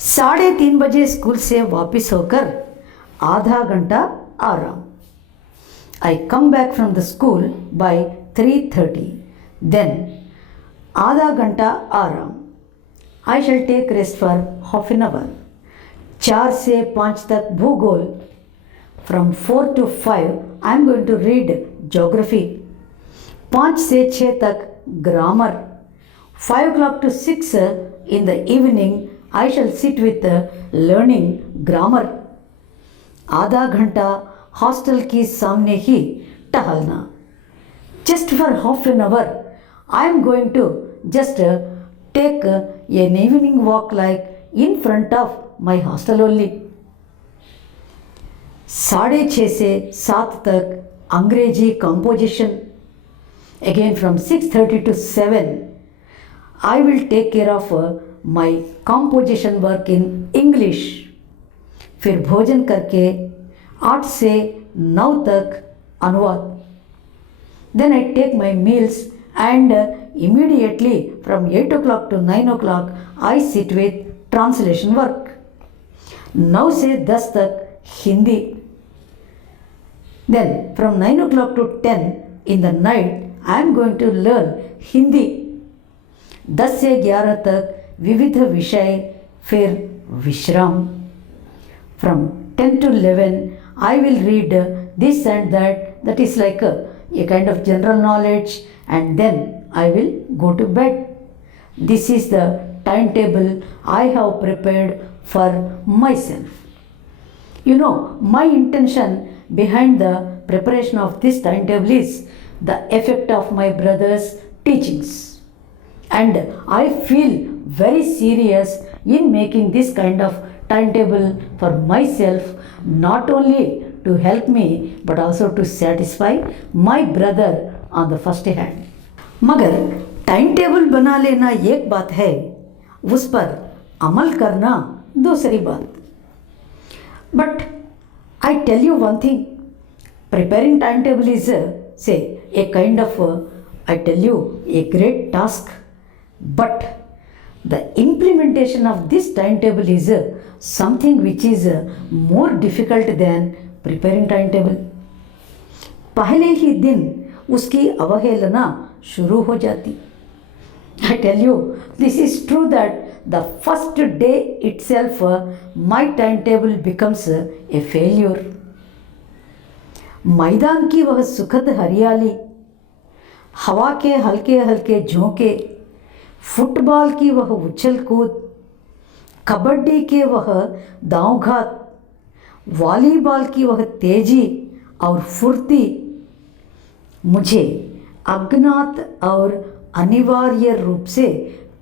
3:30 school से वापस होकर आधा घंटा आराम. I come back from the school by 3:30. Then आधा घंटा आराम. I shall take rest for half an hour. 4 से 5 तक भूगोल. From 4 to 5 I am going to read geography. 5 से 6 तक grammar. 5 o'clock to 6 in the evening I shall sit with learning grammar. आधा घंटा हॉस्टल के सामने ही टहलना. Just for half an hour I am going to just take an evening walk like in front of my hostel only. 6:30 से 7 तक अंग्रेजी composition. Again from 6:30 to 7 I will take care of my composition work in English. फिर भोजन करके 8 से 9 तक अनुवाद. Then I take my meals and immediately from 8 o'clock to 9 o'clock I sit with translation work. 9 से 10 तक Hindi. Then from 9 o'clock to 10 in the night I am going to learn Hindi. 10 से 11 तक विविध विषय फिर विश्राम. From 10 to 11 I will read this and that is like a kind of general knowledge, and then I will go to bed. This is the timetable I have prepared for myself. You know, my intention behind the preparation of this timetable is the effect of my brother's teachings. And I feel very serious in making this kind of timetable for myself, not only to help me but also to satisfy my brother on the first hand. मगर time table बना लेना एक बात है, उस पर अमल करना दूसरी बात. But I tell you one thing, preparing timetable is say a kind of I tell you a great task, but the implementation of this timetable is something which is more difficult than preparing timetable. पहले ही दिन उसकी अवहेलना शुरू हो जाती. I tell you, this is true that the first day itself my timetable becomes a failure. मैदान की वह सुखद हरियाली, हवा के हल्के हल्के झोंके, फुटबॉल की वह उछल कूद, कबड्डी के वह दांवघात, वॉलीबॉल की वह तेजी और फुर्ती मुझे अज्ञात और अनिवार्य रूप से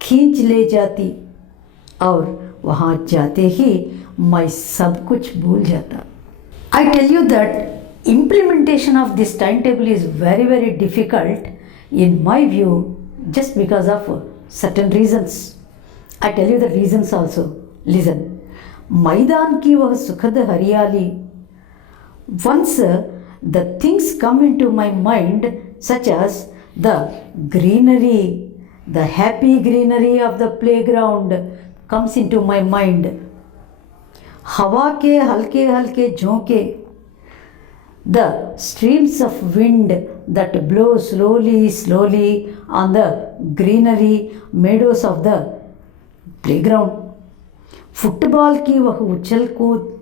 खींच ले जाती, और वहाँ जाते ही मैं सब कुछ भूल जाता. I tell you that implementation of this timetable is very difficult in my view, just because of certain reasons. I tell you the reasons also. Listen. मैदान की वह सुखद हरियाली. Once the things come into my mind, such as the greenery, the happy greenery of the playground comes into my mind. हवा के हल्के हल्के झोंके, the streams of wind that blow slowly on the greenery meadows of the playground. Football की वह उछल कूद,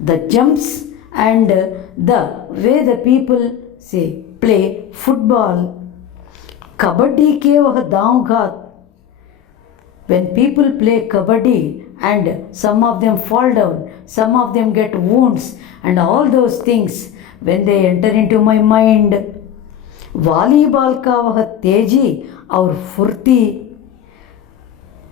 the jumps and the way the people say play football. Kabaddi के वह दांवघात, when people play kabaddi and some of them fall down, some of them get wounds, and all those things when they enter into my mind. Volleyball का वह तेजी और फुर्ती,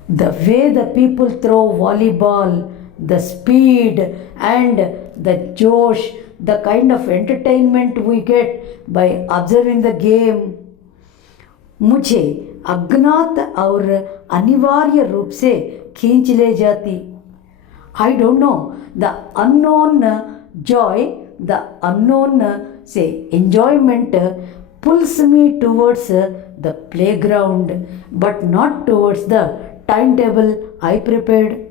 the way the people throw volleyball, the speed and the josh, the kind of entertainment we get by observing the game, मुझे अज्ञात और अनिवार्य रूप से खींच ले जाती. I don't know, the unknown joy, the unknown say enjoyment pulls me towards the playground, but not towards the timetable I prepared.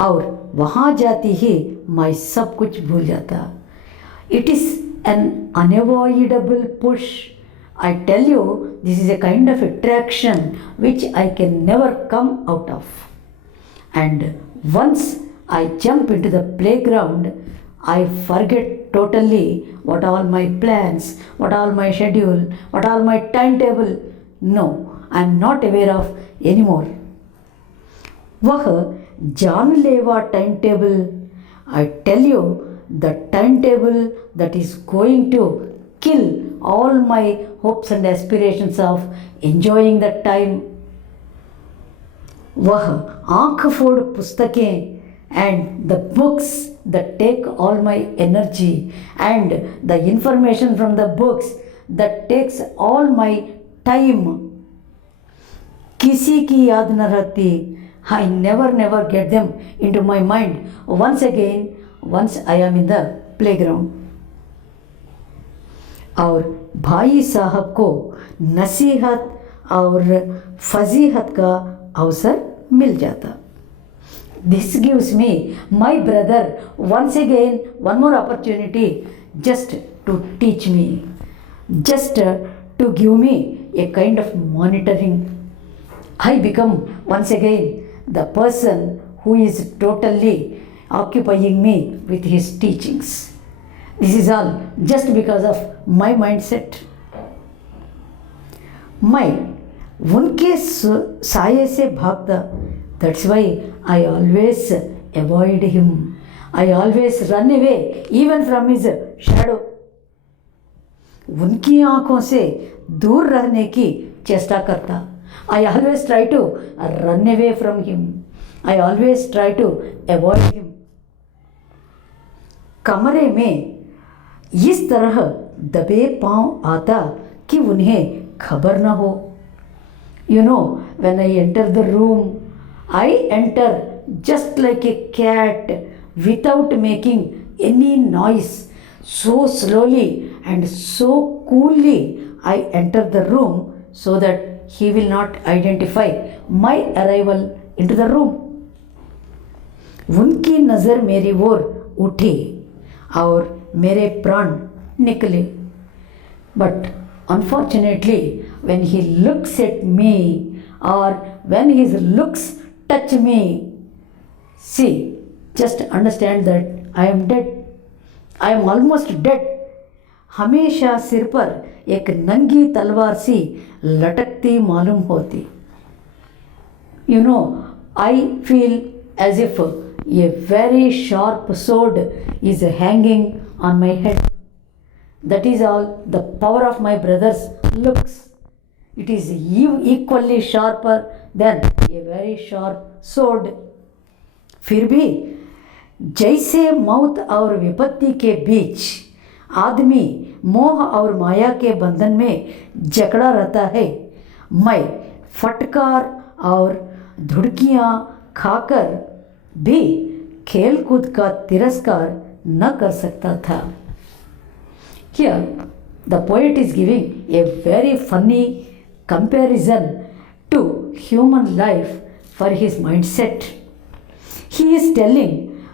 और वहाँ जाती ही मैं सब कुछ भूल जाता. It is an unavoidable push. I tell you, this is a kind of attraction which I can never come out of. And once I jump into the playground, I forget totally what all my plans, what all my schedule, what all my timetable. No, I am not aware of anymore. वह जानलेवा time table, I tell you, the timetable that is going to kill all my hopes and aspirations of enjoying the time. वह आँख फोड़ पुस्तकें and the books that take all my energy and the information from the books that takes all my time. किसी की याद न रहती. I never get them into my mind once again once I am in the playground. और भाई साहब को नसीहत और फजीहत का अवसर मिल जाता. This gives me, my brother, once again one more opportunity just to teach me, just to give me a kind of monitoring. I become once again the person who is totally occupying me with his teachings. This is all just because of my mindset. मैं उनके साये से भागता. That's why I always avoid him. I always run away even from his shadow. उनकी आँखों से दूर रहने की चेष्टा करता. I always try to run away from him. I always try to avoid him. कमरे में इस तरह दबे पांव आता कि उन्हें खबर न हो. You know, when I enter the room, I enter just like a cat without making any noise. So slowly and so coolly I enter the room so that he will not identify my arrival into the room. उनकी नज़र मेरी ओर उठी और मेरे प्राण निकले. But unfortunately, when he looks at me or when his looks touch me, see, just understand that I am dead. I am almost dead. हमेशा सिर पर एक नंगी तलवार सी लटकती मालूम होती. You know, I feel as if a very sharp sword is hanging on my head. That is all the power of my brother's looks. It is equally sharper than a very sharp sword. फिर भी जैसे मौत और विपत्ति के बीच आदमी मोह और माया के बंधन में जकड़ा रहता है, मैं फटकार और धुड़कियाँ खाकर भी खेलकूद का तिरस्कार न कर सकता था. Here the poet is giving a very funny comparison to human life for his mindset. He is telling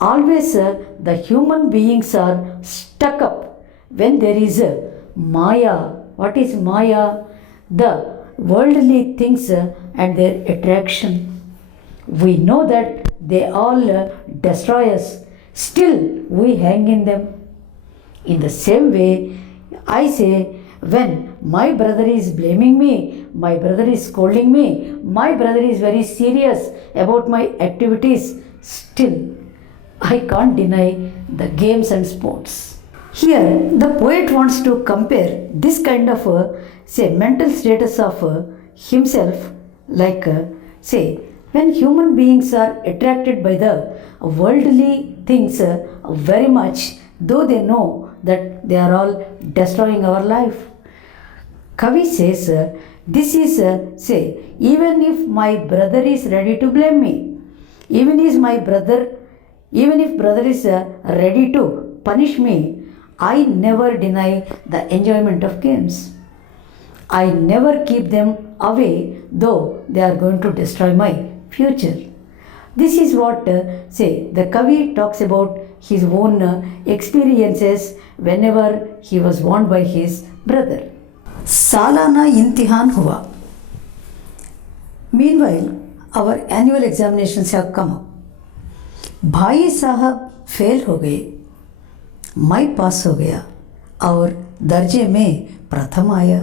always the human beings are stuck up when there is maya. What is maya? The worldly things and their attraction. We know that they all destroy us. Still we hang in them. In the same way, I say, when my brother is blaming me, my brother is scolding me, my brother is very serious about my activities, still I can't deny the games and sports. Here, the poet wants to compare this kind of mental status of himself, like say, when human beings are attracted by the worldly things very much, though they know that they are all destroying our life. Kavi says, this is, even if my brother is ready to blame me, even if brother is ready to punish me, I never deny the enjoyment of games. I never keep them away, though they are going to destroy my future. This is what the Kavi talks about his own experiences whenever he was warned by his brother. सालाना इम्तिहान हुआ. Meanwhile, our annual examinations have come up. भाई साहब fail हो गए, मैं पास हो गया और दर्जे में प्रथम आया.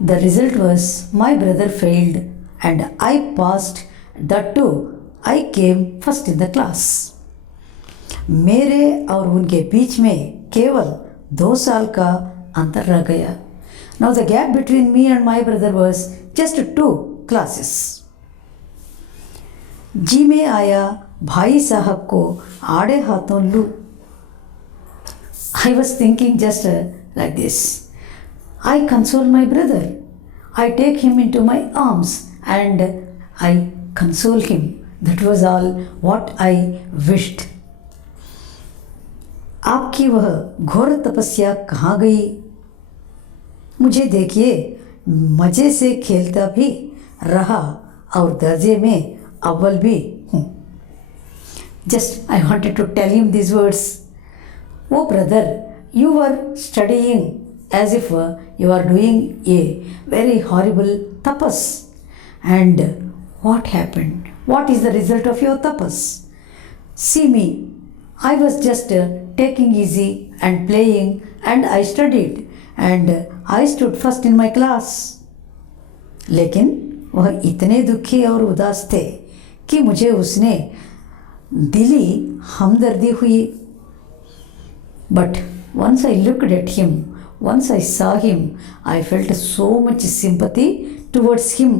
The result was my brother failed and I passed. That too, I came first in the class. मेरे और उनके बीच में केवल 2 साल का अंतर रह गया. Now the gap between me and my brother was just 2 classes. जी में आया भाई साहब को आड़े हाथों लूं. I was thinking just like this. I console my brother. I take him into my arms and I console him. That was all what I wished. आपकी वह घोर तपस्या कहाँ गई? मुझे देखिए, मज़े से खेलता भी रहा और दर्जे में अव्वल भी हूँ. Just I wanted to tell him these words. Oh brother, you were studying as if you are doing a very horrible tapas. And what happened? What is the result of your tapas? See me, I was just taking easy and playing and I studied and I stood first in my class. लेकिन वह इतने दुखी और उदास थे कि मुझे उसने दिली हमदर्दी हुई. But once I looked at him, once I saw him, I felt so much sympathy towards him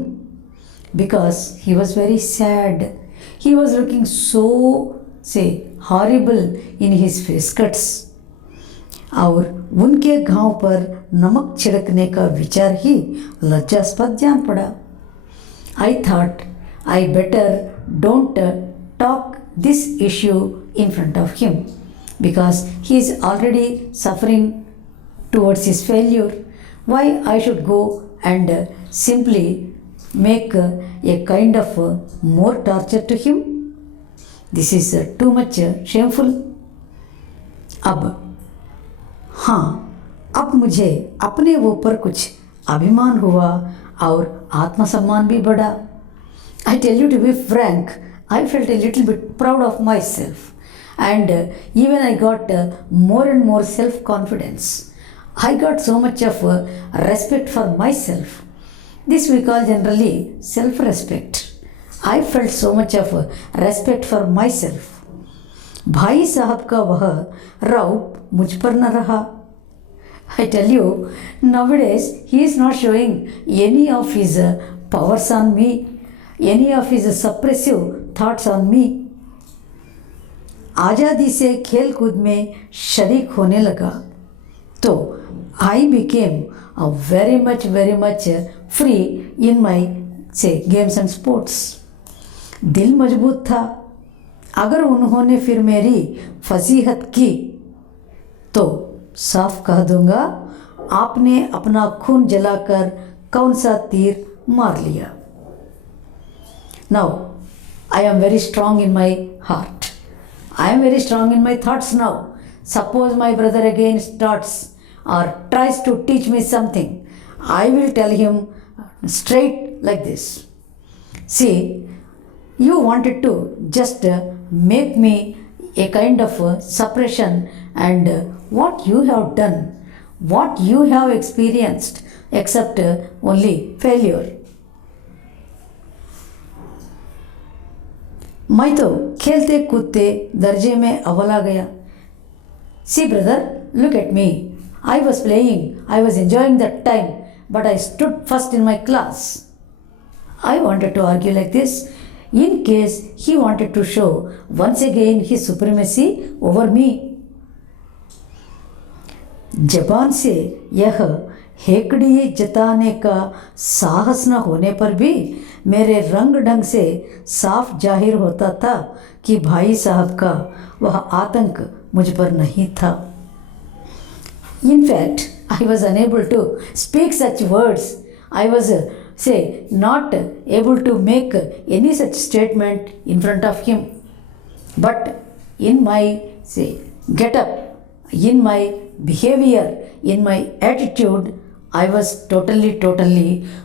because he was very sad. He was looking so, horrible in his face cuts. और उनके घाव पर नमक छिड़कने का विचार ही लज्जास्पद जान पड़ा. I thought I better don't talk this issue in front of him because he is already suffering towards his failure. Why I should go and simply make a kind of more torture to him? This is too much shameful. अब मुझे अपने ऊपर कुछ अभिमान हुआ और आत्मसम्मान भी बढ़ा. I tell you to be frank, I felt a little bit proud of myself and even I got more and more self-confidence. I got so much of respect for myself. This we call generally self-respect. I felt so much of respect for myself. भाई साहब का वह रौब मुझ पर न रहा. I tell you, nowadays he is not showing any of his powers on me, any of his suppressive thoughts on me. आज़ादी से खेल कूद में शरीक होने लगा तो I became very much free in my games and sports. दिल मजबूत था. अगर उन्होंने फिर मेरी फजीहत की तो साफ कह दूंगा, आपने अपना खून जलाकर कौन सा तीर मार लिया. Now I am very strong in my heart. I am very strong in my thoughts now. Suppose my brother again starts or tries to teach me something, I will tell him straight like this. See, you wanted to just make me a kind of suppression, and what you have done, what you have experienced, except only failure. मैं तो खेलते कूदते दर्जे में अव्वल आ गया. See brother, look at me. I was playing, I was enjoying that time, but I stood first in my class. I wanted to argue like this in case he wanted to show once again his supremacy over me. जबान से यह हेकड़ी जताने का साहस न होने पर भी मेरे रंग ढंग से साफ जाहिर होता था कि भाई साहब का वह आतंक मुझ पर नहीं था. In fact, I was unable to speak such words. I was say not able to make any such statement in front of him. But in my say get up, in my behavior, in my attitude, I was totally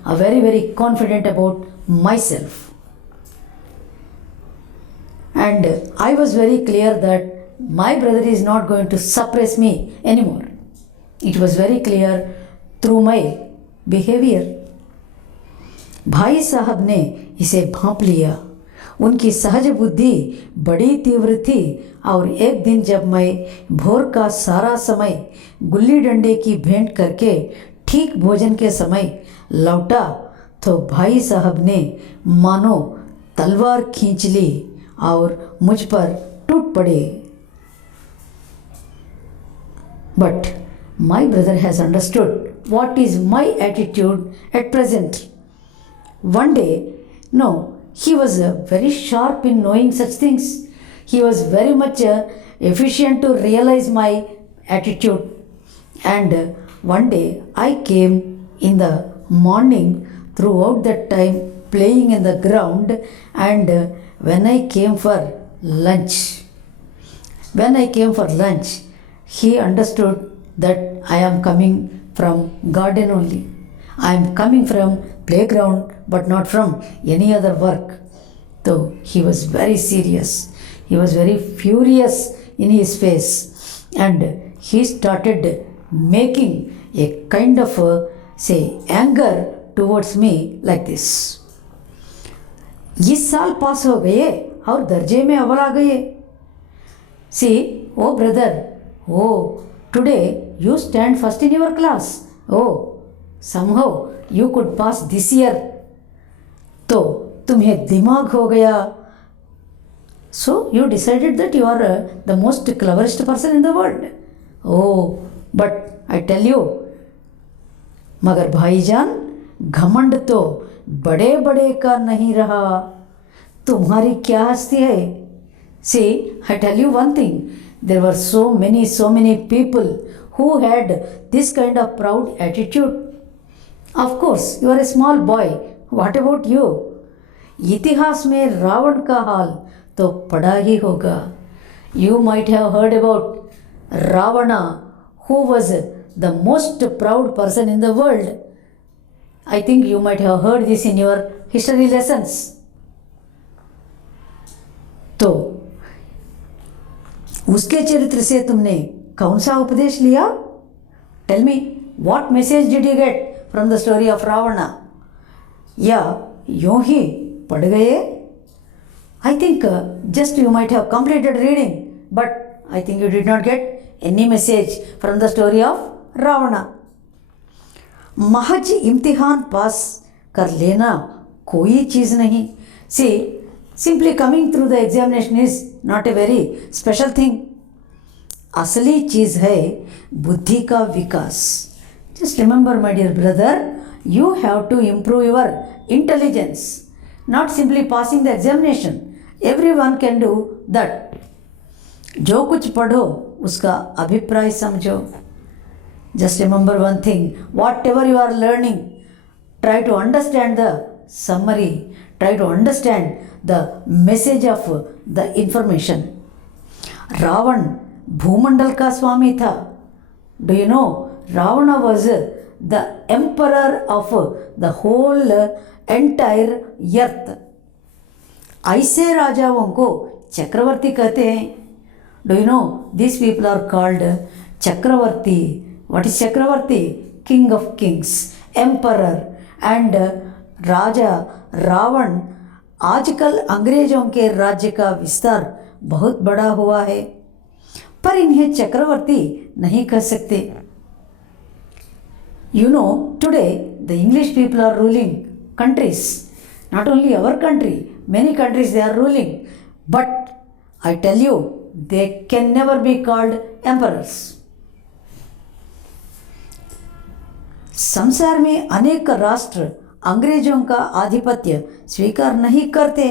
very confident about myself. And I was very clear that my brother is not going to suppress me anymore. It was very clear through my behavior. भाई साहब ने इसे भांप लिया। उनकी सहज बुद्धि बड़ी तीव्र थी और एक दिन जब मैं भोर का सारा समय गुल्ली डंडे की भेंट करके ठीक भोजन के समय लौटा तो भाई साहब ने मानो तलवार खींच ली और मुझ पर टूट पड़े। But my brother has understood what is my attitude at present. One day, no, he was very sharp in knowing such things. He was very much efficient to realize my attitude. And one day I came in the morning throughout that time playing in the ground, and when I came for lunch, he understood that I am coming from garden only. I am coming from playground but not from any other work. So he was very serious. He was very furious in his face, and he started making a kind of say anger towards me like this. 20 साल पास हो गए और दर्जे में अव्वल आ गए. See, oh brother, oh, today you stand first in your class. Oh, somehow you could pass this year. तो तुम्हें दिमाग हो गया. So you decided that you are the most cleverest person in the world. Oh, but I tell you, मगर भाईजान घमंड तो बड़े बड़े का नहीं रहा. तुम्हारी क्या हस्ती है? See, I tell you one thing. There were so many people who had this kind of proud attitude. Of course, you are a small boy. What about you? इतिहास में रावण का हाल तो पढ़ा ही होगा. You might have heard about Ravana, who was the most proud person in the world. I think you might have heard this in your history lessons. तो उसके चरित्र से तुमने कौन सा उपदेश लिया? Tell me, what message did you get from the story of Ravana? या यूं ही पढ़ गए? I think just you might have completed reading, but I think you did not get any message from the story of Ravana. महज इम्तिहान पास कर लेना कोई चीज़ नहीं. See, simply coming through the examination is not a very special thing. असली चीज़ है बुद्धि का विकास. Just remember, my dear brother, you have to improve your intelligence, not simply passing the examination. Everyone can do that. जो कुछ पढ़ो उसका अभिप्राय समझो. Just remember one thing, whatever you are learning, try to understand the summary, try to understand the message of the information. Ravan भूमंडल का स्वामी था. Do you know, Ravana was the emperor of the whole entire earth. ऐसे राजाओं को चक्रवर्ती कहते हैं. Do you know, these people are called Chakraborty. What is Chakraborty? King of kings, emperor, and राजा रावण. आजकल अंग्रेजों के राज्य का विस्तार बहुत बड़ा हुआ है, पर इन्हें चक्रवर्ती नहीं कह सकते. You know, today the English people are ruling countries. Not only our country, many countries they are ruling. But I tell you, they can never be called emperors. संसार में अनेक राष्ट्र अंग्रेजों का आधिपत्य स्वीकार नहीं करते,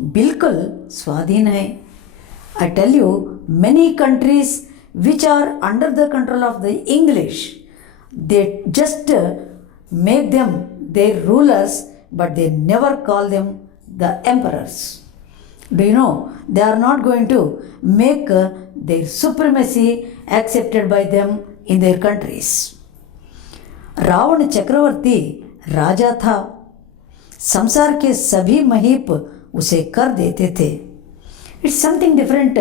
बिल्कुल स्वाधीन है. I tell you, many countries which are under the control of the English, they just make them their rulers, but they never call them the emperors. Do you know? They are not going to make their supremacy accepted by them in their countries. Ravan चक्रवर्ती राजा था, संसार के सभी महीप उसे कर देते थे. It's something different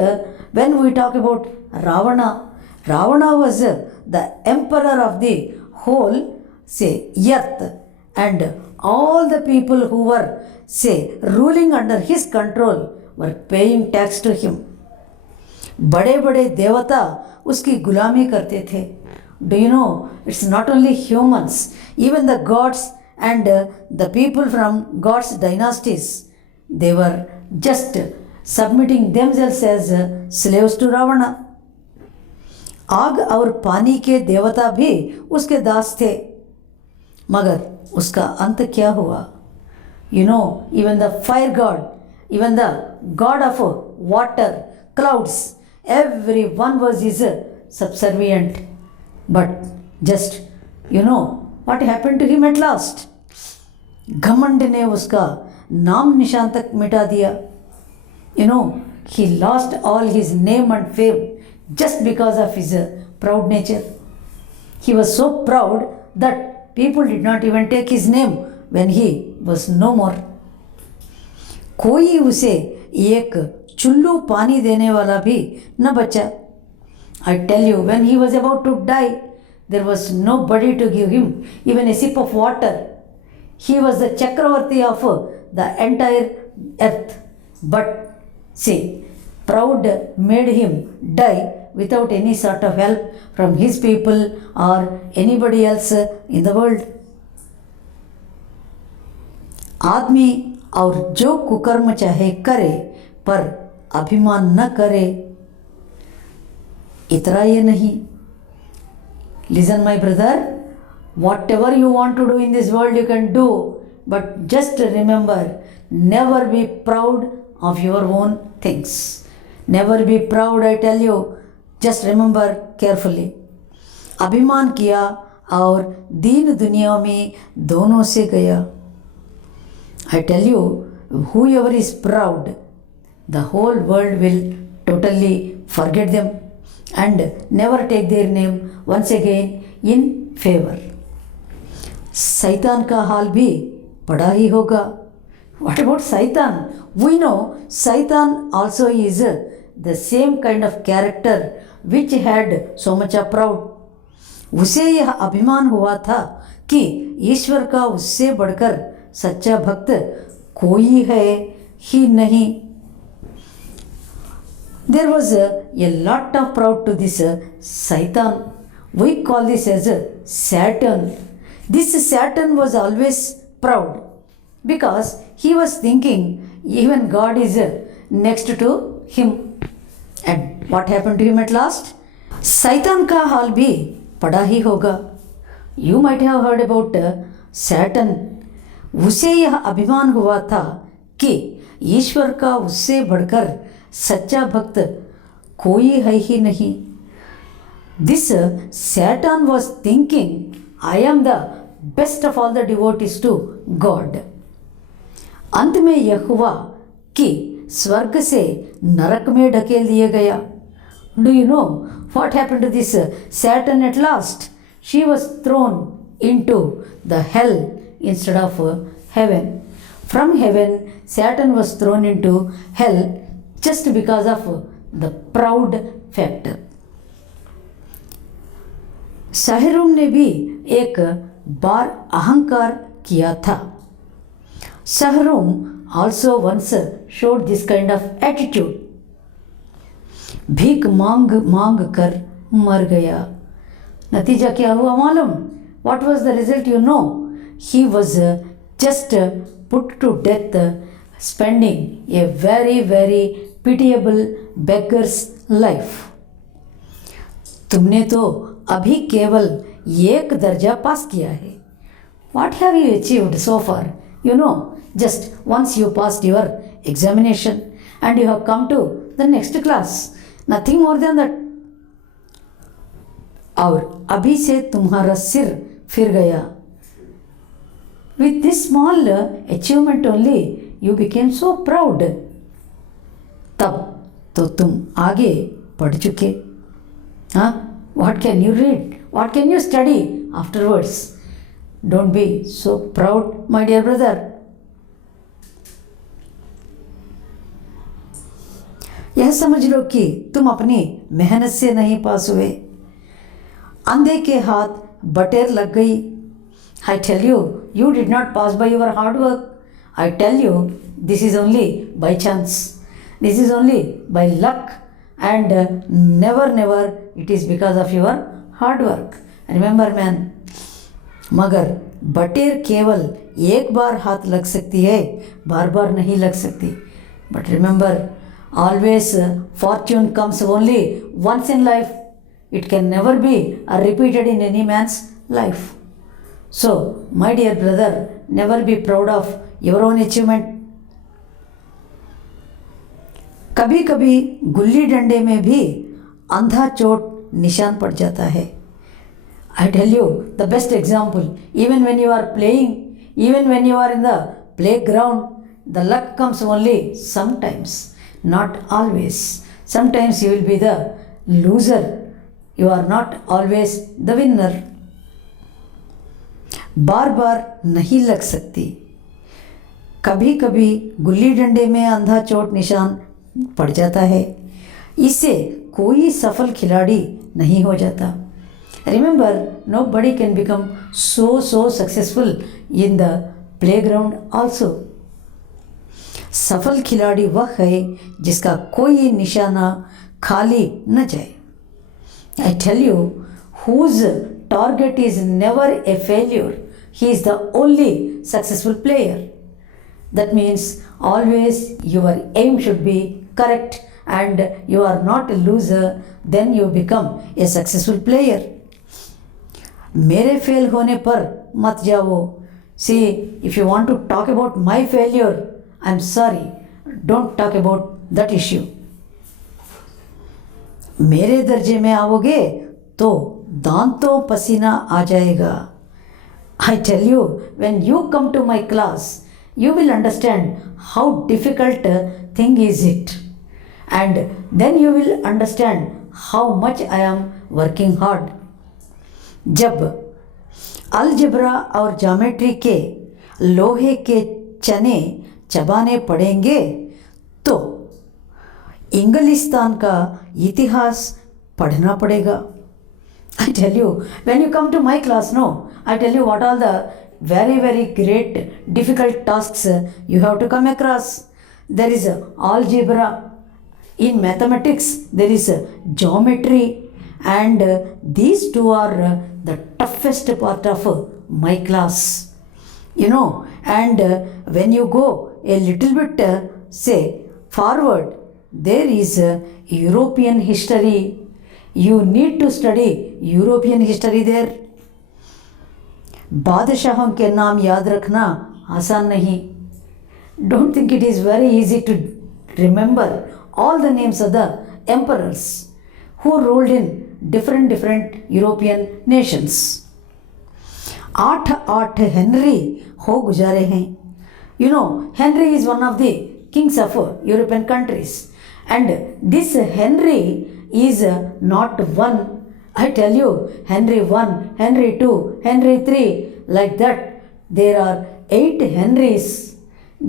when we talk about Ravana. Ravana was the emperor of the whole, say, earth, and all the people who were, say, ruling under his control were paying tax to him. बड़े बड़े देवता उसकी गुलामी करते थे. Do you know, it's not only humans, even the gods and the people from God's dynasties, they were just submitting themselves as slaves to Ravana. आग और पानी के देवता भी उसके दास थे, मगर उसका अंत क्या हुआ? You know, even the fire god, even the god of water, clouds, everyone was his subservient. But just, you know, what happened to him at last? घमंड ने उसका नाम निशान तक मिटा दिया. You know, he lost all his name and fame just because of his proud nature. He was so proud that people did not even take his name when he was no more. कोई उसे एक चुल्लू पानी देने वाला भी न बचा. I tell you, when he was about to die, there was nobody to give him even a sip of water. He was the Chakravarti of the entire earth. But see, proud made him die without any sort of help from his people or anybody else in the world. आदमी और जो कुकर्म चाहे करे पर अभिमान न करे, इतना ये नहीं. Listen, my brother, whatever you want to do in this world you can do, but just remember, never be proud of your own things. Never be proud, I tell you. Just remember carefully. अभिमान किया और दीन दुनिया में दोनों से गया. I tell you, whoever is proud, the whole world will totally forget them and never take their name once again in favor. सैतान का हाल भी बड़ा ही होगा. What about Satan? We know Satan also is the same kind of character which had so much of proud. उसे यह अभिमान हुआ था कि ईश्वर का उससे बढ़कर सच्चा भक्त कोई है ही नहीं. There was a lot of proud to this Satan. We call this as Saturn. This Saturn was always proud because he was thinking even God is next to him. And what happened to him at last? Satan का हाल भी पड़ा ही होगा. You might have heard about Saturn. उसे यह अभिमान हुआ था कि ईश्वर का उससे बढ़कर सच्चा भक्त कोई है ही नहीं. This Saturn was thinking, I am the best of all the devotees to God. अंत में यह हुआ कि स्वर्ग से नरक में ढकेल दिया गया. Do you know what happened to this Saturn at last? She was thrown into the hell instead of heaven. From heaven, Saturn was thrown into hell just because of the proud factor. साहिरुम ने भी एक बार अहंकार किया था. Saharum also once showed this kind of attitude. भीख मांग मांग कर मर गया. नतीजा क्या हुआ मालूम? What was the result? You know, he was just put to death, spending a very, very pitiable beggar's life. तुमने तो अभी केवल एक दर्जा पास किया है. What have you achieved so far? You know, just once you passed your examination and you have come to the next class. Nothing more than that. और अभी से तुम्हारा सिर फिर गया. With this small achievement only, you became so proud. तब तो तुम आगे बढ़ चुके. हाँ, what can you read? What can you study afterwards? Don't be so proud, my dear brother. यह समझ लो कि तुम अपनी मेहनत से नहीं पास हुए. अंधे के हाथ बटेर लग गई. I tell you, you did not pass by your hard work. I tell you, this is only by chance. This is only by luck, and never it is because of your hard work. Remember man, मगर बटेर केवल एक बार हाथ लग सकती है, बार बार नहीं लग सकती. But remember, always fortune comes only once in life. It can never be repeated in any man's life. So, my dear brother, never be proud of your own achievement. कभी कभी गुल्ली डंडे में भी अंधा चोट निशान पड़ जाता है. I tell you the best example. Even when you are playing, even when you are in the playground, the luck comes only sometimes, not always. Sometimes you will be the loser. You are not always the winner. बार बार नहीं लग सकती. कभी कभी गुल्ली डंडे में अंधा चोट निशान पड़ जाता है. इससे कोई सफल खिलाड़ी नहीं हो जाता. Remember, nobody can become so successful in the playground also. सफल खिलाड़ी वह है जिसका कोई निशाना खाली न जाए. I tell you, whose target is never a failure, he is the only successful player. That means always your aim should be correct and you are not a loser, then you become a successful player. मेरे fail होने पर मत जाओ. See, if you want to talk about my failure, I'm sorry, don't talk about that issue. मेरे दर्जे में आओगे तो दांतों पसीना आ जाएगा. I tell you, when you come to my class, you will understand how difficult thing is it, and then you will understand how much I am working hard. जब algebra और ज्योमेट्री के लोहे के चने चबाने पड़ेंगे तो इंग्लिस्तान का इतिहास पढ़ना पड़ेगा. I tell you, when you come to my class, no, I tell you what all the very great difficult tasks you have to come across. There is algebra. In mathematics, there is geometry, and these two are the toughest part of my class. You know, and when you go a little bit, say, forward, there is European history. You need to study European history there. बादशाहों के नाम याद रखना आसान नहीं. Don't think it is very easy to remember all the names of the emperors who ruled in different European nations. 8 Henry हो गुजारे हैं. You know, Henry is one of the kings of European countries, and this Henry is not one. I tell you, Henry 1, Henry 2, Henry 3, like that. There are 8 Henrys.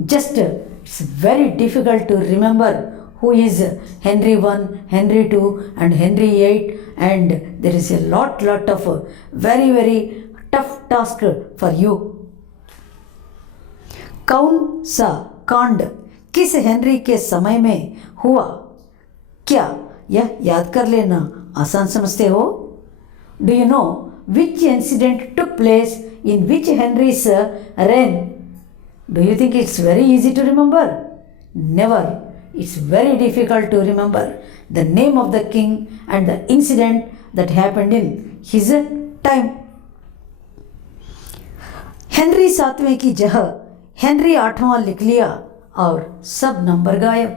Just it's very difficult to remember who is Henry 1, Henry 2, and Henry 8, and there is a lot of very tough task for you. कौन सा कांड किस Henry के समय में हुआ, क्या यह याद कर लेना आसान समझते हो? Do you know which incident took place in which Henry's reign? Do you think it's very easy to remember? Never. It's very difficult to remember the name of the king and the incident that happened in his time. Henry 7वें की जगह Henry 8वां लिख लिया और सब number गायब.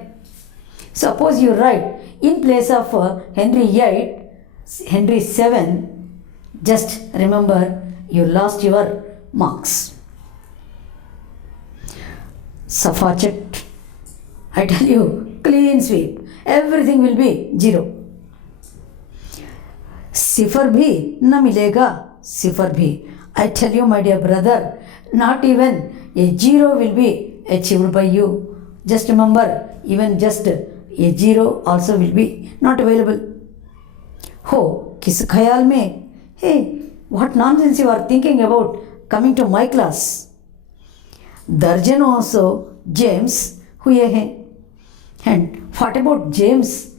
Suppose you write in place of Henry 8, Henry 7, just remember you lost your marks. Safachet. I tell you, clean sweep. Everything will be zero. सिफर भी न मिलेगा, सिफर भी. I tell you, my dear brother, not even a zero will be achieved by you. Just remember, even just a zero also will be not available. हो किस ख्याल में? Hey, what nonsense you are thinking about coming to my class? दर्जनों सौ James हुए हैं. And what about James?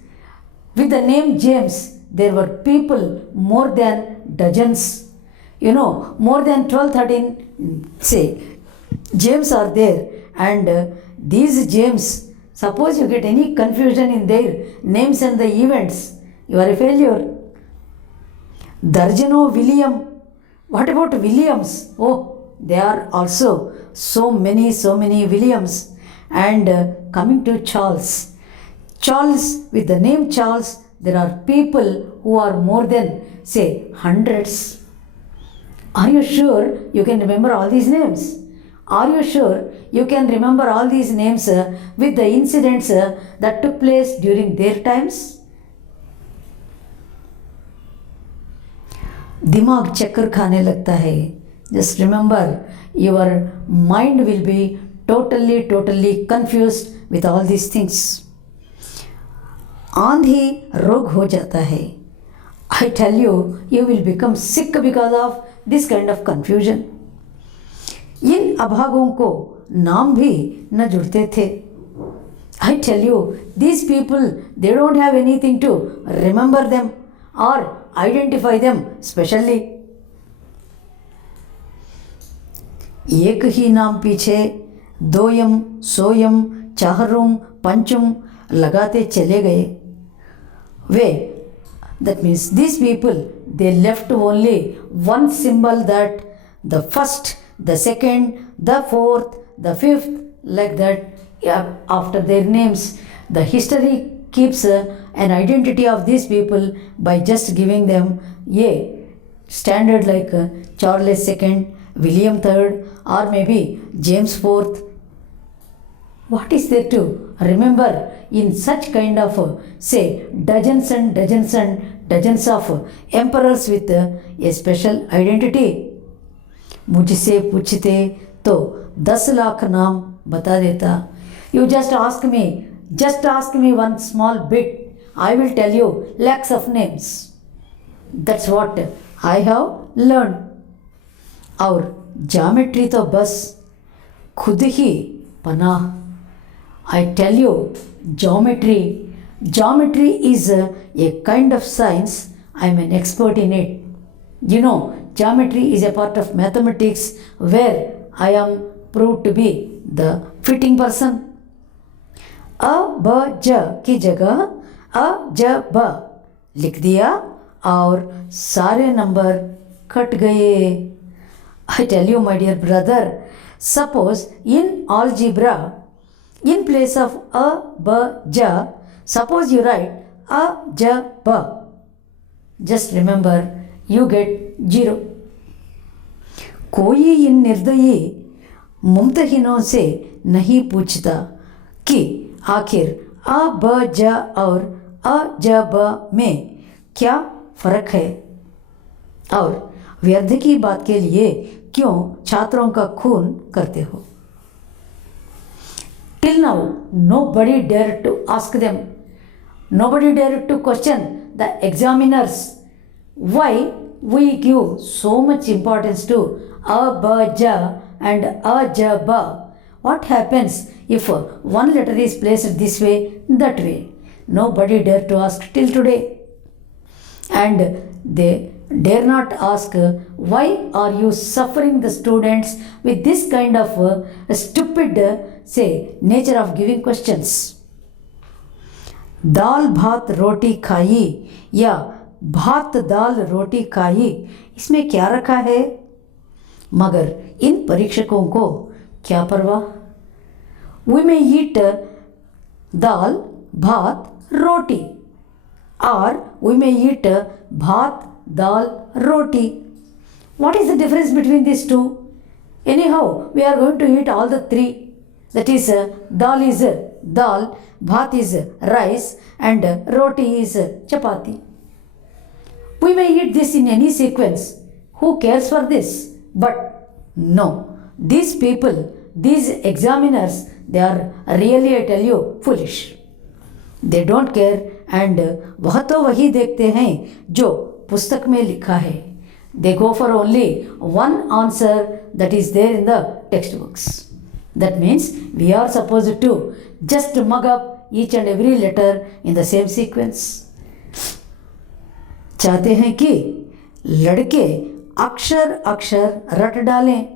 With the name James, there were people more than dozens. You know, more than 12, 13, say, James are there. And these James, suppose you get any confusion in their names and the events, you are a failure. Darjano William. What about Williams? Oh, there are also so many Williams. And coming to Charles. Charles, with the name Charles, there are people who are more than, say, hundreds. Are you sure you can remember all these names? Are you sure you can remember all these names with the incidents that took place during their times? दिमाग चक्कर खाने लगता है. Just remember, your mind will be totally confused with all these things. आंधी रोग हो जाता है. I tell you, you will become sick because of this kind of confusion. इन अभागों को नाम भी न जुड़ते थे. I tell you, these people, they don't have anything to remember them or identify them specially. एक ही नाम पीछे दोयम, सोयम, चाहरुम, पंचम लगाते चले गए. That means these people, they left only one symbol, that the first, the second, the fourth, the fifth, like that. After their names, the history keeps an identity of these people by just giving them a standard like Charles II, William III, or maybe James IV. What is there to remember in such kind of, say, dozens and dozens of emperors with a special identity? मुझसे पूछते तो 10 लाख नाम बता देता. You just ask me one small bit, I will tell you lakhs of names. That's what I have learned. और geometry तो बस खुद ही पनाह. I tell you, geometry is a kind of science. I am an expert in it. You know, geometry is a part of mathematics where I am proved to be the fitting person. अ ब ज की जगह अ ज ब लिख दिया और सारे नंबर कट गए. I tell you, my dear brother, suppose in algebra, in place of a b ja, suppose you write a ja ba, just remember you get 0. कोई इन निर्दयी मुमतहिनों से नहीं पूछता कि आखिर अ ब ज और अ ज ब में क्या फ़र्क है, और व्यर्थ की बात के लिए क्यों छात्रों का खून करते हो. Till now, nobody dared to ask them. Nobody dared to question the examiners. Why we give so much importance to a, ba, ja and a, ja, ba? What happens if one letter is placed this way, that way? Nobody dared to ask till today. And they dare not ask, why are you suffering the students with this kind of stupid, say, nature of giving questions. दाल भात रोटी खाई या भात दाल रोटी खाई, इसमें क्या रखा है? मगर इन परीक्षकों को क्या परवाह. We may eat दाल भात रोटी, or we may eat भात दाल roti. What is the difference between these two? Anyhow, we are going to eat all the three. That is, dal is dal, bhat is rice, and roti is chapati. We may eat this in any sequence. Who cares for this? But no, these people, these examiners, they are really, I tell you, foolish. They don't care and वह तो वही देखते हैं जो पुस्तक में लिखा है. They go for only one answer that is there in the textbooks. That means we are supposed to just mug up each and every letter in the same sequence. चाहते हैं कि लड़के अक्षर अक्षर रट डालें.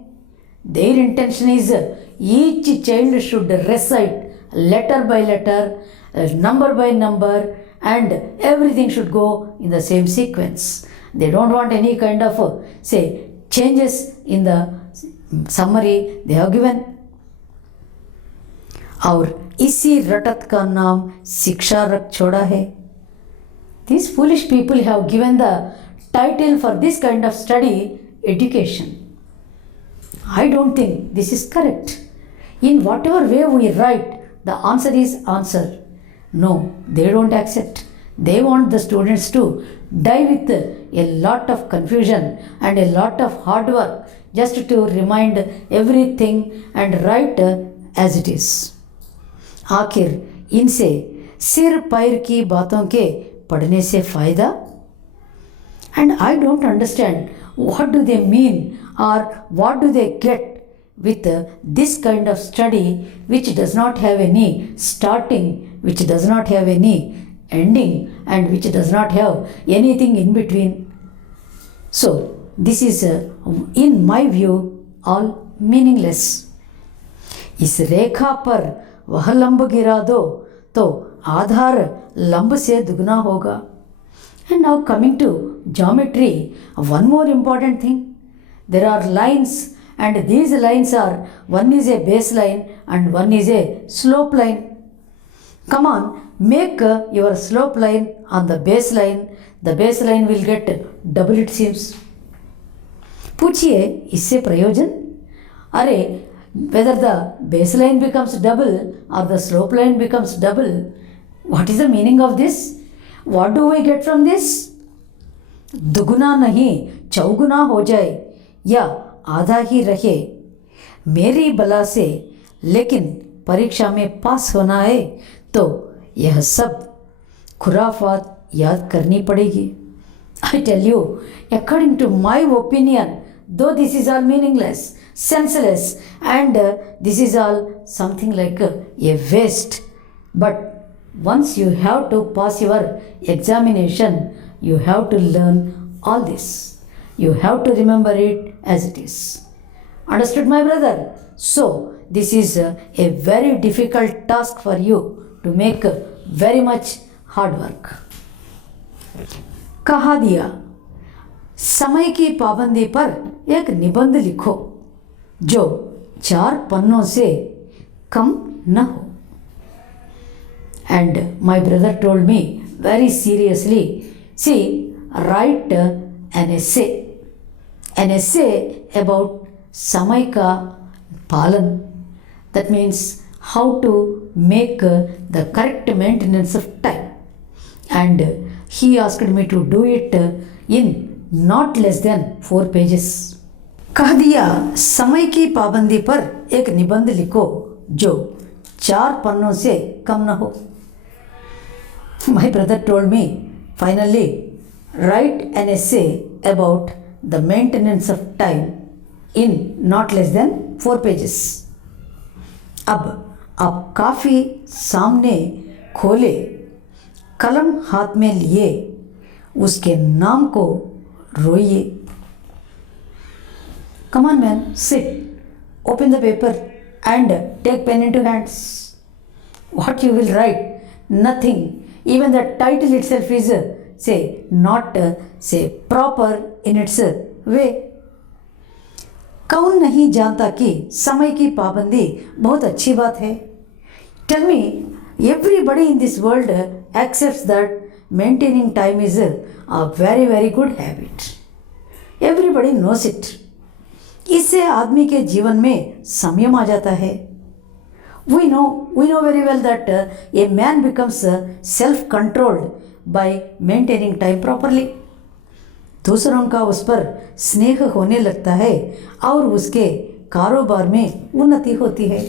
Their intention is each child should recite letter by letter, number by number, and everything should go in the same sequence. They don't want any kind of say changes in the summary they have given. और इसी रटत का नाम शिक्षा रख छोड़ा है. These foolish people have given the title for this kind of study education. I don't think this is correct. In whatever way we write, the answer is answer. No, they don't accept. They want the students to die with a lot of confusion and a lot of hard work just to remind everything and write as it is. आखिर इनसे सिर पैर की बातों के पढ़ने से फ़ायदा? And I don't understand what do they mean or what do they get with this kind of study which does not have any starting, which does not have any ending, and which does not have anything in between. So this is in my view all meaningless. इस रेखा पर वह लंब गिरा दो तो आधार लंब से दुगना होगा. And now coming to geometry, one more important thing. There are lines and these lines are, one is a baseline and one is a slope line. Come on, make your slope line on the baseline. The baseline will get double it seems. पूछिए इससे प्रयोजन? अरे whether the baseline becomes double or the slope line becomes double, what is the meaning of this? What do we get from this? दुगुना नहीं चौगुना हो जाए या आधा ही रहे मेरी बला से, लेकिन परीक्षा में पास होना है तो यह सब खुराफात याद करनी पड़ेगी. I tell you, according to my opinion, though this is all meaningless, senseless, and this is all something like a waste, but once you have to pass your examination, you have to learn all this. You have to remember it as it is. Understood, my brother? So this is a very difficult task for you to make very much hard work. कहा दिया, समय की पाबंदी पर एक निबंध लिखो जो 4 पन्नों से कम न हो. And my brother told me very seriously, see, write an essay. An essay about समय का पालन. That means how to make the correct maintenance of time. And he asked me to do it in not less than 4 pages. कह दिया, समय की पाबंदी पर एक निबंध लिखो जो 4 पन्नों से कम न हो. My brother told me, finally, write an essay about the maintenance of time in not less than 4 pages. अब आप काफ़ी सामने खोले, कलम हाथ में लिए, उसके नाम को रोइए. Come on man, sit, open the paper and take pen into hands. What you will write? Nothing. Even the title itself is say not say proper in its way. कौन नहीं जानता कि समय की पाबंदी बहुत अच्छी बात है? Tell me, everybody in this world accepts that maintaining time is a very very good habit. Everybody knows it. इससे आदमी के जीवन में संयम आ जाता है. We know very well that a man becomes self-controlled by maintaining time properly. दूसरों का उस पर स्नेह होने लगता है और उसके कारोबार में उन्नति होती है.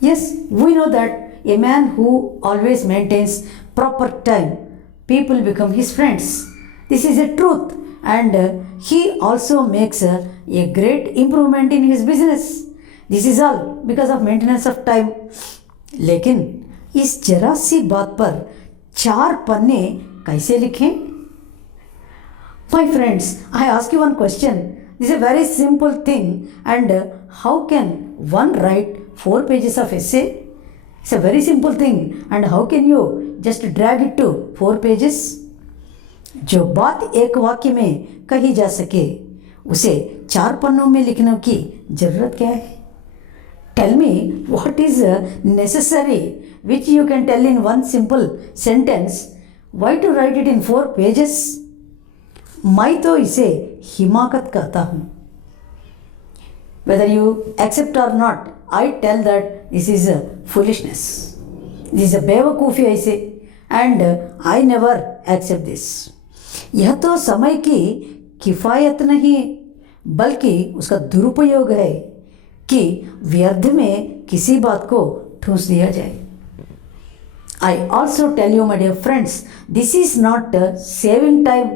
Yes, we know that a man who always maintains proper time, people become his friends. This is a truth, and he also makes a great improvement in his business. This is all because of maintenance of time. लेकिन इस जरा सी बात पर 4 पन्ने कैसे लिखें? My friends, I ask you one question. This is a very simple thing, and how can one write 4 pages of essay? It's a very simple thing, and how can you just drag it to 4 pages? जो बात एक वाक्य में कही जा सके उसे 4 पन्नों में लिखने की जरूरत क्या है? Tell me what is necessary which you can tell in one simple sentence. Why to write it in 4 pages? मैं तो इसे हिमाकत कहता हूँ. Whether you accept or not, I tell that this is a foolishness. This is a बेवकूफ़ी ऐसे, and I never accept this. यह तो समय की किफ़ायत नहीं बल्कि उसका दुरुपयोग है कि व्यर्थ में किसी बात को ठूंस दिया जाए. I also tell you, my dear friends, this is not saving time,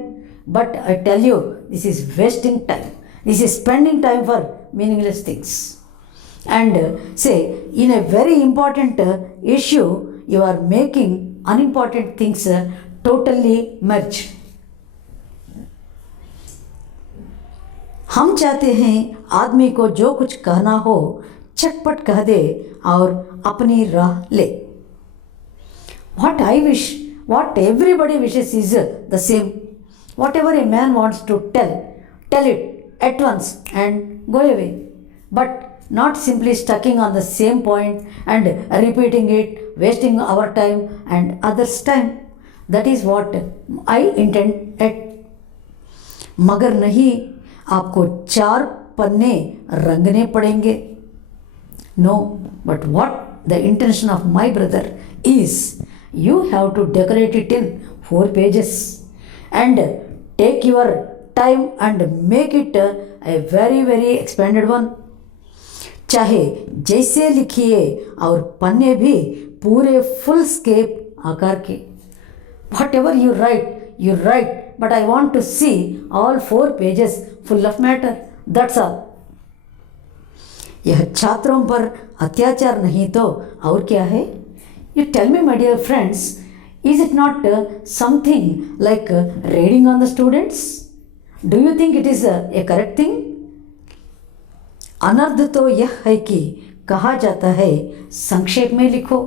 but I tell you this is wasting time. This is spending time for meaningless things. And say in a very important issue, you are making unimportant things totally merge. हम चाहते हैं आदमी को जो कुछ कहना हो चटपट कह दे और अपनी राह ले. What I wish, what everybody wishes is the same. Whatever a man wants to tell it at once and go away. But not simply stucking on the same point and repeating it, wasting our time and others' time. That is what I intend at. मगर नहीं, आपको 4 पन्ने रंगने पड़ेंगे. No, but what the intention of my brother is, you have to decorate it in 4 pages and take your time and make it a very very expanded one. चाहे जैसे लिखिए और पन्ने भी पूरे फुल स्केप आकार के. Whatever you write, but I want to see all 4 pages full of matter. That's all. यह छात्रों पर अत्याचार नहीं तो और क्या है? You tell me, my dear friends, is it not something like raiding on the students? Do you think it is a correct thing? अनर्थ तो यह है कि कहा जाता है संक्षेप में लिखो.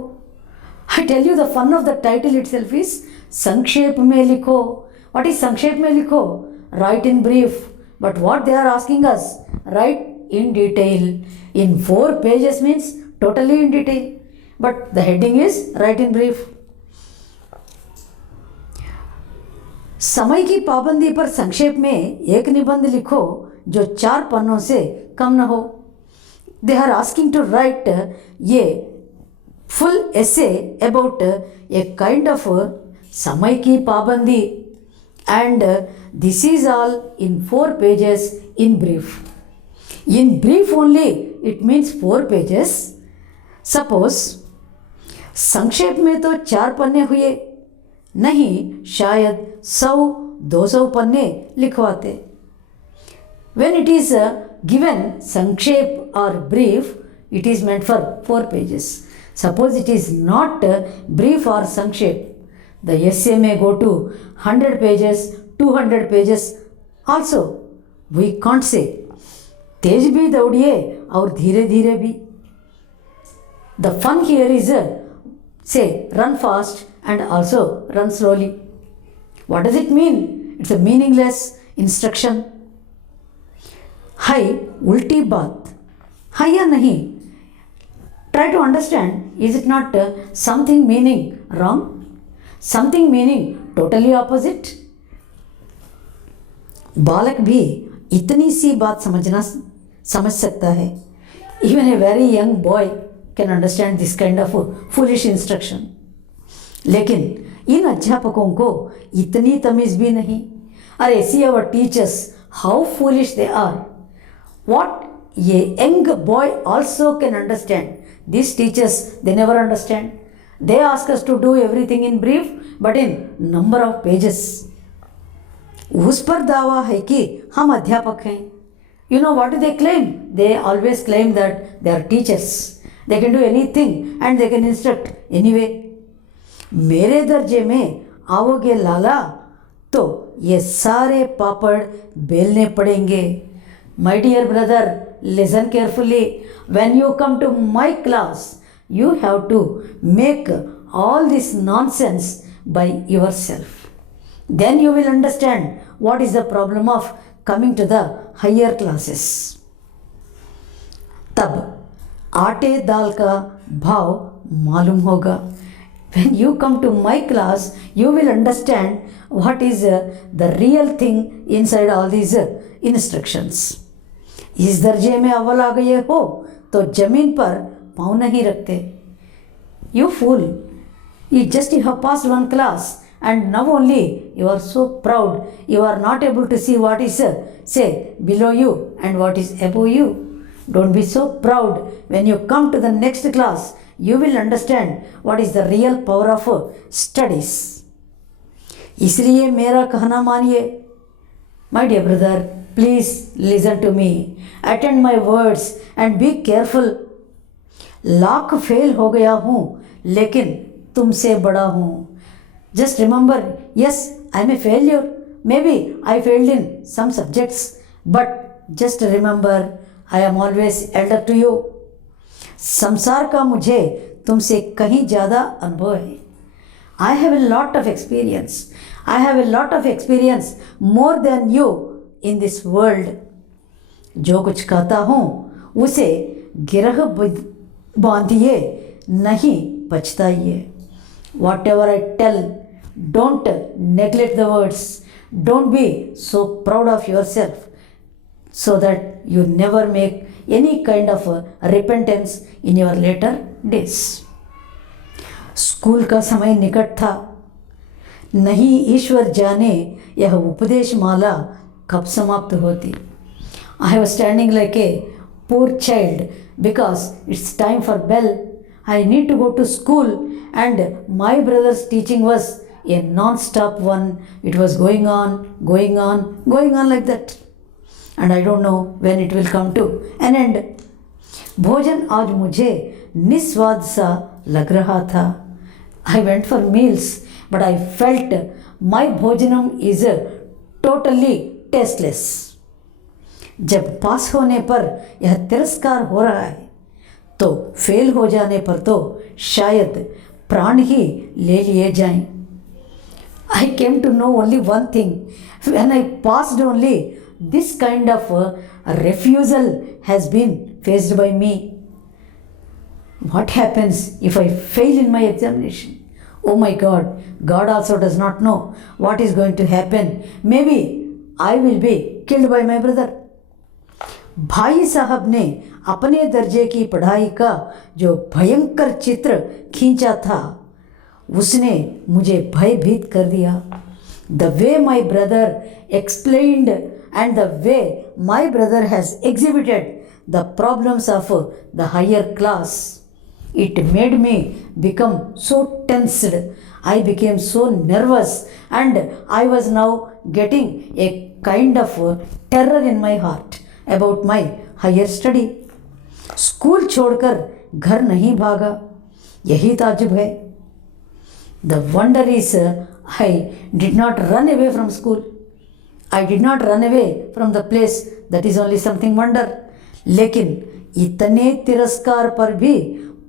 I tell you the fun of the title itself is संक्षेप में लिखो. What is संक्षेप में लिखो? Write in brief. But what they are asking us, write in detail. In 4 pages means totally in detail. But the heading is write in brief. समय की पाबंदी पर संक्षेप में एक निबंध लिखो जो 4 पन्नों से कम न हो. They are asking to write a full essay about a kind of समय की पाबंदी, and this is all in 4 pages in brief. In brief only it means 4 pages. Suppose संक्षेप में तो 4 पन्ने हुए, नहीं शायद 100-200 पन्ने लिखवाते. When it is given संक्षेप or brief, it is meant for 4 pages. Suppose it is not brief or संक्षेप, the essay may go to 100 pages, 200 pages also. We can't say तेज भी दौड़िए और धीरे धीरे भी. The fun here is say run fast and also run slowly. What does it mean? It's a meaningless instruction. है उल्टी बात, है या नहीं? Try to understand, is it not something meaning wrong? Something meaning totally opposite? बालक भी इतनी सी बात समझ सकता है. Even a very young boy can understand this kind of foolish instruction. लेकिन इन अध्यापकों को इतनी तमीज़ भी नहीं. अरे see our teachers, how foolish they are. What a young boy also can understand. These teachers, they never understand. They ask us to do everything in brief, but in number of pages. उस पर दावा है कि हम अध्यापक हैं. You know what do they claim? They always claim that they are teachers. They can do anything and they can instruct anyway. मेरे दर्जे में आओगे लाला तो ये सारे पापड़ बेलने पड़ेंगे. My dear brother, listen carefully. When you come to my class, you have to make all this nonsense by yourself. Then you will understand what is the problem of coming to the higher classes. तब आटे दाल का भाव मालूम होगा. When you come to my class, you will understand what is the real thing inside all these instructions. इस दर्जे में अव्वल आ गए हो तो जमीन पर पाँव नहीं रखते. You fool! You just have passed one class and now only you are so proud. You are not able to see what is say below you and what is above you. Don't be so proud. When you come to the next class, you will understand what is the real power of studies. इसलिए मेरा कहना मानिए. My dear brother, please listen to me. Attend my words and be careful. Lakh fail हो गया हूँ लेकिन तुमसे बड़ा हूँ. Just remember, yes, I am a failure. Maybe I failed in some subjects, but just remember, I am always elder to you. संसार का मुझे तुमसे कहीं ज़्यादा अनुभव है. I have a lot of experience. I have a lot of experience more than you in this world. जो कुछ कहता हूँ उसे गिरह बांधिए, नहीं पछताइए. Whatever I tell, don't neglect the words. Don't be so proud of yourself so that you never make any kind of repentance in your later days. School का समय निकट था. नहीं ईश्वर जाने यह उपदेश माला कब समाप्त होती. I was standing like a poor child because it's time for bell. I need to go to school and my brother's teaching was a non-stop one. It was going on like that. And I don't know when it will come to an end. भोजन आज मुझे निस्वाद सा लग रहा था. I went for meals, but I felt my भोजनम is totally tasteless. जब पास होने पर यह तिरस्कार हो रहा है तो फेल हो जाने पर तो शायद प्राण ही ले लिए जाएं. I came to know only one thing. When I passed only, this kind of refusal has been faced by me. What happens if I fail in my examination? Oh my God, God also does not know what is going to happen. Maybe I will be killed by my brother. भाई साहब ने अपने दर्जे की पढ़ाई का जो भयंकर चित्र खींचा था उसने मुझे भयभीत कर दिया. The way my brother explained and the way my brother has exhibited the problems of the higher class, it made me become so tensed. I became so nervous and I was now getting a kind of terror in my heart about my higher study. School छोड़कर घर नहीं भागा, यही ताजुब है. The wonder is I did not run away from school. I did not run away from the place. That is only something wonder. लेकिन इतने तिरस्कार पर भी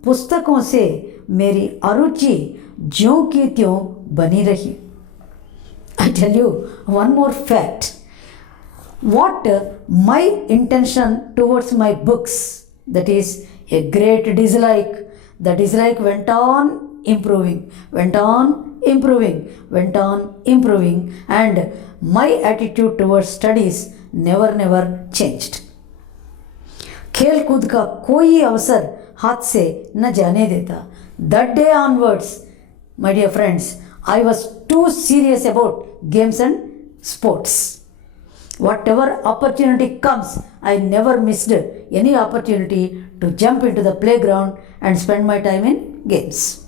पुस्तकों से मेरी अरुचि ज्यों की त्यों बनी रही. I tell you one more fact. What my intention towards my books, that is a great dislike. The dislike went on improving, and my attitude towards studies never changed. खेल कूद का कोई अवसर हाथ से न जाने देता. That day onwards, my dear friends, I was too serious about games and sports. Whatever opportunity comes, I never missed any opportunity to jump into the playground and spend my time in games.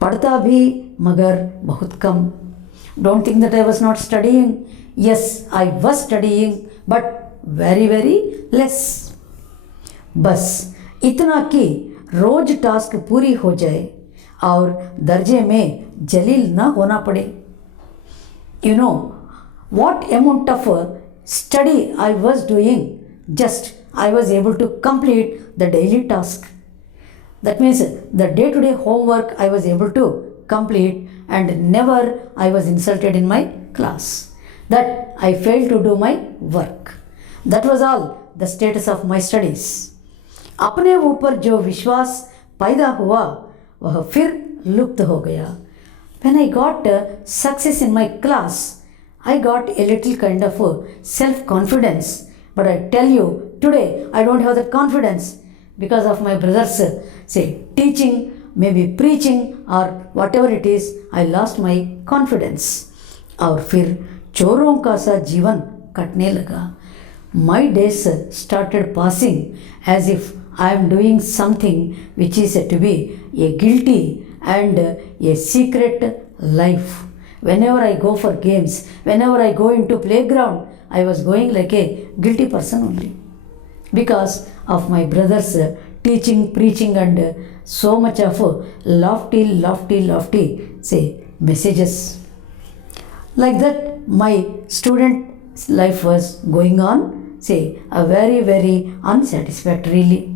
पढ़ता भी मगर बहुत कम. Don't think that I was not studying. Yes, I was studying, but very very less. बस इतना कि रोज task पूरी हो जाए और दर्जे में जलील न होना पड़े. You know what amount of study I was doing, just I was able to complete the daily task. That means the day-to-day homework I was able to complete and never I was insulted in my class that I failed to do my work. That was all the status of my studies. अपने ऊपर जो विश्वास पैदा हुआ वह फिर लुप्त हो गया. When I got success in my class, I got a little kind of self-confidence. But I tell you, today I don't have that confidence because of my brothers say teaching, maybe preaching or whatever it is. I lost my confidence. और फिर चोरों का सा जीवन कटने लगा. My days started passing as if I am doing something which is to be a guilty and a secret life. Whenever I go for games, whenever I go into playground, I was going like a guilty person only because of my brothers teaching, preaching and so much of lofty say messages. Like that my student life was going on, say a very very unsatisfactorily.